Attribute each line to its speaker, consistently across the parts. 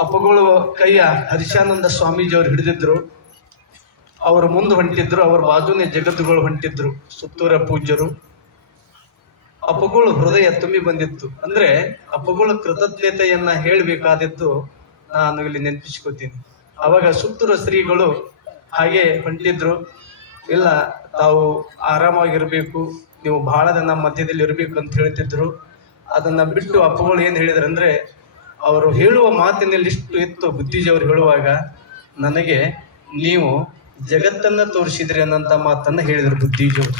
Speaker 1: ಅಪ್ಪಗಳು ಕೈಯ ಹರಿಶಾನಂದ ಸ್ವಾಮೀಜಿ ಅವ್ರು ಹಿಡಿದಿದ್ರು. ಅವರು ಮುಂದೆ ಹೊಂಟಿದ್ರು, ಅವ್ರ ಬಾಜುನೇ ಜಗತ್ತುಗಳು ಹೊಂಟಿದ್ರು ಸುತ್ತೂರ ಪೂಜ್ಯರು. ಅಪ್ಪಗಳು ಹೃದಯ ತುಂಬಿ ಬಂದಿತ್ತು. ಅಂದ್ರೆ ಅಪ್ಪಗಳ ಕೃತಜ್ಞತೆಯನ್ನ ಹೇಳಬೇಕಾದದ್ದು ನಾನು ಇಲ್ಲಿ ನೆನಪಿಸ್ಕೋತೀನಿ. ಅವಾಗ ಸುತ್ತೂರ ಶ್ರೀಗಳು ಹಾಗೆ ಹೊಂಟಿದ್ರು. ಇಲ್ಲ, ತಾವು ಆರಾಮಾಗಿರ್ಬೇಕು, ನೀವು ಬಹಳ ದಿನ ಮಧ್ಯದಲ್ಲಿ ಇರಬೇಕು ಅಂತ ಹೇಳ್ತಿದ್ರು. ಅದನ್ನ ಬಿಟ್ಟು ಅಪ್ಪಗಳು ಏನು ಹೇಳಿದ್ರು ಅಂದ್ರೆ ಅವರು ಹೇಳುವ ಮಾತಿನಲ್ಲಿ ಇಷ್ಟು ಇತ್ತು ಬುದ್ಧಿಜಿಯವರು ಹೇಳುವಾಗ, ನನಗೆ ನೀವು ಜಗತ್ತನ್ನ ತೋರಿಸಿದ್ರಿ ಅನ್ನೋಂಥ ಮಾತನ್ನ ಹೇಳಿದ್ರು ಬುದ್ಧಿಜಿಯವರು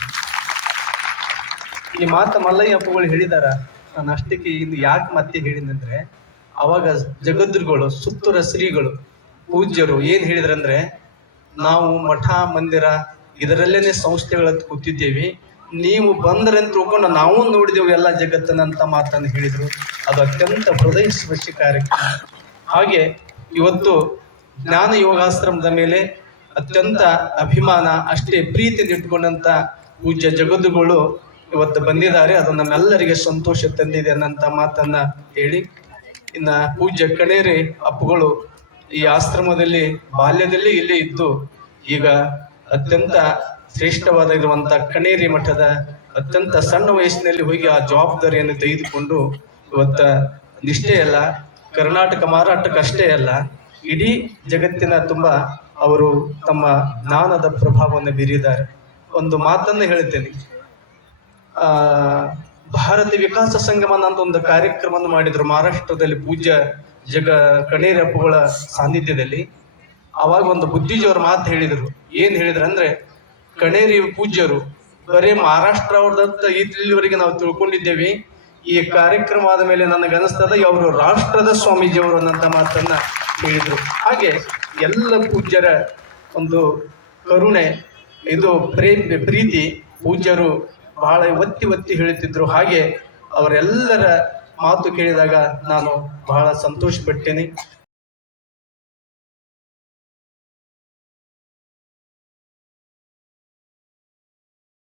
Speaker 1: ಈ ಮಾತು ಮಲ್ಲಯ್ಯ ಅಪ್ಪಗಳು ಹೇಳಿದಾರ, ನಾನು ಅಷ್ಟಕ್ಕೆ ಇದು ಯಾಕೆ ಮತ್ತೆ ಹೇಳಿದಂದ್ರೆ ಅವಾಗ ಜಗದ್ರುಗಳು ಸುತ್ತೂರ ಶ್ರೀಗಳು, ಪೂಜ್ಯರು ಏನ್ ಹೇಳಿದ್ರಂದ್ರೆ, ನಾವು ಮಠ, ಮಂದಿರ, ಇದರಲ್ಲೇನೆ ಸಂಸ್ಥೆಗಳ ಕೂತಿದ್ದೇವೆ ನೀವು ಬಂದ್ರೆ ಅಂತ ತಿಳ್ಕೊಂಡು ನಾವು ನೋಡಿದೆವು ಎಲ್ಲ ಜಗತ್ತನ್ನಂತ ಮಾತನ್ನು ಹೇಳಿದ್ರು. ಅದು ಅತ್ಯಂತ ಹೃದಯ ಸ್ಪರ್ಶಿ ಕಾರ್ಯಕ್ರಮ. ಹಾಗೆ ಇವತ್ತು ಜ್ಞಾನ ಯೋಗಾಶ್ರಮದ ಮೇಲೆ ಅತ್ಯಂತ ಅಭಿಮಾನ ಅಷ್ಟೇ ಪ್ರೀತಿಯಿಂದ ಇಟ್ಕೊಂಡಂತ ಪೂಜ್ಯ ಜಗದ್ಗುಗಳು ಇವತ್ತು ಬಂದಿದ್ದಾರೆ. ಅದು ನಮ್ಮೆಲ್ಲರಿಗೆ ಸಂತೋಷ ತಂದಿದೆ ಅನ್ನಂತ ಮಾತನ್ನ ಹೇಳಿ, ಇನ್ನ ಪೂಜ್ಯ ಕಣೇರಿ ಅಪ್ಪುಗಳು ಈ ಆಶ್ರಮದಲ್ಲಿ ಬಾಲ್ಯದಲ್ಲಿ ಇಲ್ಲೇ ಇದ್ದು ಈಗ ಅತ್ಯಂತ ಶ್ರೇಷ್ಠವಾದ ಕಣೇರಿ ಮಠದ ಅತ್ಯಂತ ಸಣ್ಣ ವಯಸ್ಸಿನಲ್ಲಿ ಹೋಗಿ ಆ ಜವಾಬ್ದಾರಿಯನ್ನು ತೆಗೆದುಕೊಂಡು ಇವತ್ತ ನಿಷ್ಠೆ ಅಲ್ಲ, ಕರ್ನಾಟಕ ಮಾರಾಟಕ್ಕೆ ಅಷ್ಟೇ ಅಲ್ಲ, ಇಡೀ ಜಗತ್ತಿನ ತುಂಬ ಅವರು ತಮ್ಮ ಜ್ಞಾನದ ಪ್ರಭಾವವನ್ನು ಬೀರಿದ್ದಾರೆ. ಒಂದು ಮಾತನ್ನು ಹೇಳ್ತೇನೆ ಆ, ಭಾರತ ವಿಕಾಸ ಸಂಗಮ ಅಂತ ಒಂದು ಕಾರ್ಯಕ್ರಮವನ್ನು ಮಾಡಿದ್ರು ಮಹಾರಾಷ್ಟ್ರದಲ್ಲಿ ಪೂಜ್ಯ ಜಗ ಕಣೇರಿ ಅಪ್ಪುಗಳ ಸಾನ್ನಿಧ್ಯದಲ್ಲಿ. ಅವಾಗ ಒಂದು ಬುದ್ಧಿಜಿಯವ್ರ ಮಾತು ಹೇಳಿದರು. ಏನು ಹೇಳಿದ್ರು ಅಂದ್ರೆ ಕಣೇರಿ ಪೂಜ್ಯರು, ಬರೀ ಮಹಾರಾಷ್ಟ್ರ ಅವ್ರದಂತ ಇಲ್ಲಿವರೆಗೆ ನಾವು ತಿಳ್ಕೊಂಡಿದ್ದೇವೆ. ಈ ಕಾರ್ಯಕ್ರಮ ಆದ ಮೇಲೆ ನನಗೆ ಅನಿಸ್ತದೆ ಅವರು ರಾಷ್ಟ್ರದ ಸ್ವಾಮೀಜಿಯವರು ಅನ್ನಂತ ಮಾತನ್ನ ಹೇಳಿದರು. ಹಾಗೆ ಎಲ್ಲ ಪೂಜ್ಯರ ಒಂದು ಕರುಣೆ, ಇದು ಪ್ರೇಮ, ಪ್ರೀತಿ ಪೂಜ್ಯರು ಬಹಳ ಒತ್ತಿ ಒತ್ತಿ ಹೇಳುತ್ತಿದ್ದರು ಹಾಗೆ ಅವರೆಲ್ಲರ ಮಾತು ಕೇಳಿದಾಗ ನಾನು ಬಹಳ ಸಂತೋಷ ಪಡ್ತೇನೆ